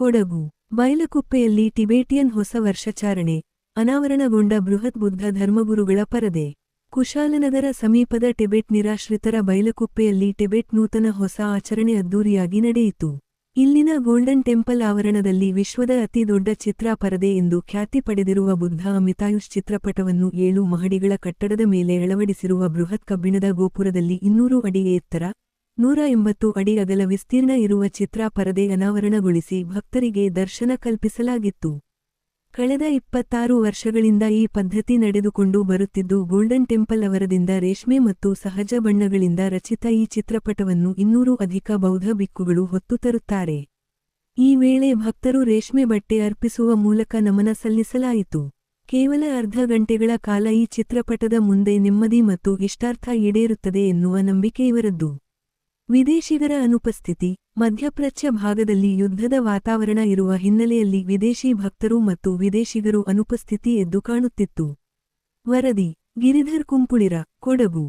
Kodagu ಬೈಲಕುಪ್ಪೆಯಲ್ಲಿ Tibetan ಹೊಸ ವರ್ಷಾಚರಣೆ ಅನಾವರಣಗೊಂಡ ಬೃಹತ್ ಬುದ್ಧ ಧರ್ಮಗುರುಗಳ ಪರದೆ. ಕುಶಾಲನಗರ ಸಮೀಪದ ಟಿಬೆಟ್ ನಿರಾಶ್ರಿತರ ಬೈಲಕುಪ್ಪೆಯಲ್ಲಿ ಟಿಬೆಟ್ ನೂತನ ಹೊಸ ಆಚರಣೆ ಅದ್ದೂರಿಯಾಗಿ ನಡೆಯಿತು. ಇಲ್ಲಿನ ಗೋಲ್ಡನ್ ಟೆಂಪಲ್ ಆವರಣದಲ್ಲಿ ವಿಶ್ವದ ಅತಿ ದೊಡ್ಡ ಚಿತ್ರ ಪರದೆ ಎಂದು ಖ್ಯಾತಿ ಪಡೆದಿರುವ ಬುದ್ಧ ಅಮಿತಾಯುಷ್ ಚಿತ್ರಪಟವನ್ನು 7 ಮಹಡಿಗಳ ಕಟ್ಟಡದ ಮೇಲೆ ಅಳವಡಿಸಿರುವ ಬೃಹತ್ ಕಬ್ಬಿಣದ ಗೋಪುರದಲ್ಲಿ 200 ಅಡಿ ಎತ್ತರ, 180 ಅಡಿ ಅಗಲ ವಿಸ್ತೀರ್ಣ ಇರುವ ಚಿತ್ರ ಪರದೆ ಅನಾವರಣಗೊಳಿಸಿ ಭಕ್ತರಿಗೆ ದರ್ಶನ ಕಲ್ಪಿಸಲಾಗಿತ್ತು. ಕಳೆದ 26 ವರ್ಷಗಳಿಂದ ಈ ಪದ್ಧತಿ ನಡೆದುಕೊಂಡು ಬರುತ್ತಿದ್ದು ಗೋಲ್ಡನ್ ಟೆಂಪಲ್ ಅವರದಿಂದ ರೇಷ್ಮೆ ಮತ್ತು ಸಹಜ ಬಣ್ಣಗಳಿಂದ ರಚಿತ ಈ ಚಿತ್ರಪಟವನ್ನು 200 ಅಧಿಕ ಬೌದ್ಧ ಭಿಕ್ಕುಗಳು ಹೊತ್ತು ತರುತ್ತಾರೆ. ಈ ವೇಳೆ ಭಕ್ತರು ರೇಷ್ಮೆ ಬಟ್ಟೆ ಅರ್ಪಿಸುವ ಮೂಲಕ ನಮನ ಸಲ್ಲಿಸಲಾಯಿತು. ಕೇವಲ ಅರ್ಧ ಗಂಟೆಗಳ ಕಾಲ ಈ ಚಿತ್ರಪಟದ ಮುಂದೆ ನೆಮ್ಮದಿ ಮತ್ತು ಇಷ್ಟಾರ್ಥ ಈಡೇರುತ್ತದೆ ಎನ್ನುವ ನಂಬಿಕೆ ಇವರದ್ದು. ವಿದೇಶಿಗರ ಅನುಪಸ್ಥಿತಿ. ಮಧ್ಯಪ್ರಾಚ್ಯ ಭಾಗದಲ್ಲಿ ಯುದ್ಧದ ವಾತಾವರಣ ಇರುವ ಹಿನ್ನೆಲೆಯಲ್ಲಿ ವಿದೇಶಿ ಭಕ್ತರು ಮತ್ತು ವಿದೇಶಿಗರು ಅನುಪಸ್ಥಿತಿ ಎದ್ದು ಕಾಣುತ್ತಿತ್ತು. ವರದಿ ಗಿರಿಧರ್ ಕುಂಪುಳಿರ, ಕೊಡಗು.